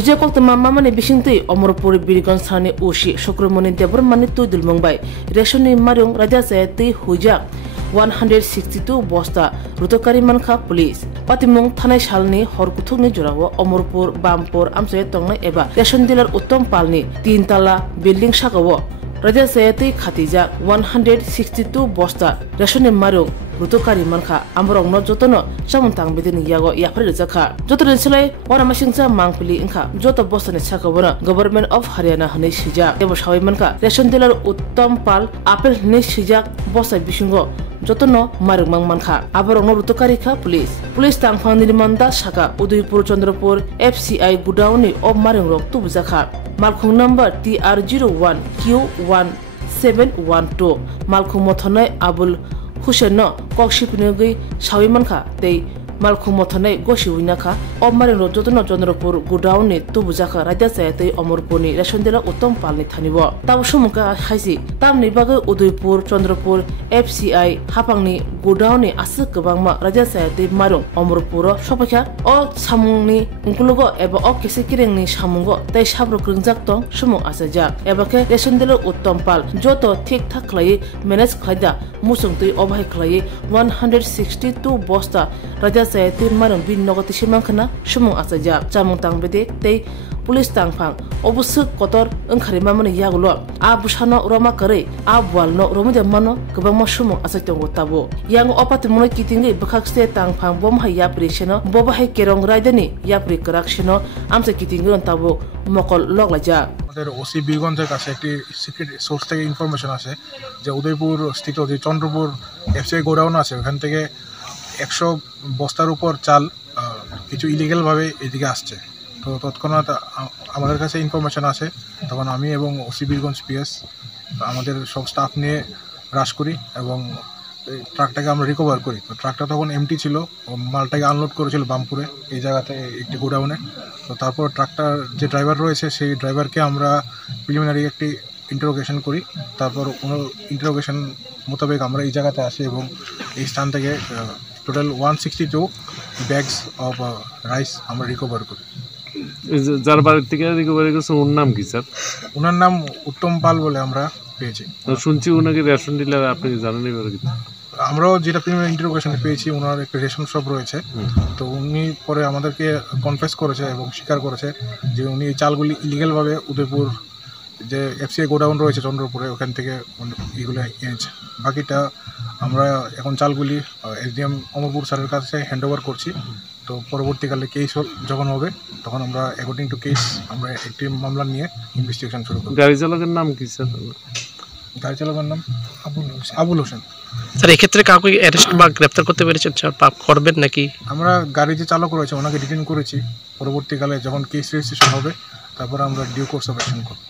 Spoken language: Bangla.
হুজে কক্তমা মামানি বিসিংতৈ অমরপুর বিরিগঞ্জ থানানি ওসি শুক্রমণি দেবরমানি তুইদুল মুম্বাই রেশননি মারিং রাজা সায়াতৈ হুইজাক 162 বস্তা রুতকারি মানখা পুলিশ পাতিমুং থানায় সালনি হরকুথুকনি জোরাও অমরপুর বামপুর আমসায় তংনাই এবা রেশন ডিলার উত্তম পালনি 3 তালা বিল্ডিং শাখাও রাজা সায়াতৈ খাতিজাক 162 বস্তা রেশননি মারিং রুতকারি মানখা আমরং যতন চামুনতাং বেদিনি ইয়াগো ইয়াফারি রজাখা যতন সেলাই ওরামাসিংজা মাংপিলি ইনখা যত বস্তনি সাকাবনা গভর্নমেন্ট অফ হরিয়ানা হनै সিজা এব সাवै মানখা রেশন ডিলার উত্তম পাল আপেল হनै সিজা বস্তা বিসিংগ যতন মারুং মানখা আবরং রুতকারিখা পুলিশ তাংফাং নির্মাণদা শাখা উদয়পুর চন্দ্রপুর FCI গুডাউনি অব মারুং রক তুবজাখা মালখুং নাম্বার TR01 Q1712 মালখুং মথनै আবুল হুসেন ককশিপনগৈ সাवै মানখা তৈ মালখুং মথनै গসি উইনাখা অমারিং যতন চন্দ্রপুর গুডাউনি তুবজাখা রাজা সায়াতৈ অমরপুরনি রেশন ডিলার উত্তম পালনি থানিব তাও সমুকা হাইসি তামনি বাগৈ উদয়পুর চন্দ্রপুর FCI হাপাংনি গুডাউনি আসে গবাংমা রাজা সায়াতৈ মারুং অমরপুর সপাখা অ সামুংনি উনকুলুগ এবা অ কেসে কিরেংনি সামুঙ্গ তৈ সাব্রক রিংজাক তং সমুং আসাজা এবাকে রেশন ডিলার উত্তম পাল যত ঠিক ঠাক খালাই ম্যানেজ খাইদা মুসুংতৈ অবাই খালাই 162 বস্তা রাজা সায়াতৈ মারুং বিন নগতি সিমাংখনা সমুং আসাজা চামুং তাং বেদে তৈ পুলিশ তাংফাং অবশ্য কতর ওংখারি মামনি ইয়াগুলো আ বুসানো রমা করে আ বুয়ালনো রমুদে মানো গবাংমা সমুং আসাইতঙ্গ তাবো ইয়াং অপাতি মনে কিতিংগৈ বখাকসে তাংফাং বমহাই ইয়াপ্রিসেনো ববাহাই কেরং রাইদানি ইয়াপ্রি করাকসেনো আমসে কিতিংগৈ তাবো মকল লগলাজা আমাদের ওসি বীরগঞ্জের কাছে একটি সিক্রেট সোর্স থেকে ইনফরমেশন আছে যে উদয়পুর স্থিত যে চন্দ্রপুর FCI গোডাউন আছে ওখান থেকে 100 বস্তার উপর চাল কিছু ইলিগাল ভাবে এদিকে আসছে তো তৎক্ষণাৎ আমাদের কাছে ইনফরমেশন আসে তখন আমি এবং ওসি বীরগঞ্জ PS আমাদের সব স্টাফ নিয়ে রাশ করি এবং ট্রাকটাকে আমরা রিকভার করি তো ট্রাকটা তখন এমটি ছিল মালটাকে আনলোড করেছিল বামপুরে এই জায়গাতে একটি গোডাউনে তো তারপর ট্রাকটার যে ড্রাইভার রয়েছে সেই ড্রাইভারকে আমরা প্রিলিমিনারি একটি ইন্টারোগেশন করি তারপর কোনো ইন্টারোগেশন মোতাবেক আমরা এই জায়গাতে আসি এবং এই স্থান থেকে টোটাল 162 ব্যাগস অফ রাইস আমরা রিকভার করি যার বাড়ি থেকে রিকভারি করছে ওর নাম কি স্যার? ওনার নাম উত্তম পাল বলে আমরা পেয়েছি। শুনছি ওনাকে রেশন ডিলার, আপনি জানেন এবারে কি? আমরাও যেটা প্রিমিয়ার ইন্টারোগেশনে পেয়েছি ওনার একটা রেশন শপ রয়েছে তো উনি পরে আমাদেরকে কনফেস করেছে এবং স্বীকার করেছে যে উনি এই চালগুলি ইলিগালভাবে উদয়পুর যে FCI গোডাউন রয়েছে চন্দ্রপুরে ওখান থেকে এগুলো এনেছে। বাকিটা আমরা এখন চালগুলি SDM অমরপুর স্যারের কাছে হ্যান্ড ওভার করছি তো পরবর্তীকালে কেস যখন হবে তখন আমরা অ্যাকর্ডিং টু কেস আমরা একটি মামলা নিয়ে ইনভেস্টিগেশন শুরু করব। গাড়ি চালকের নাম কি স্যার? গাড়ি চালকের নাম আবুল হোসেন। স্যার এক্ষেত্রে কাউকে অ্যারেস্ট বা গ্রেপ্তার করতে পেরেছেন পাপ করবেন নাকি? আমরা গাড়ি যে চালক রয়েছে ওনাকে ডিটেইন করেছি, পরবর্তীকালে যখন কেস রেজিস্ট্রেশন হবে তারপর আমরা ডিউ কোর্স অফ অ্যাকশন করব।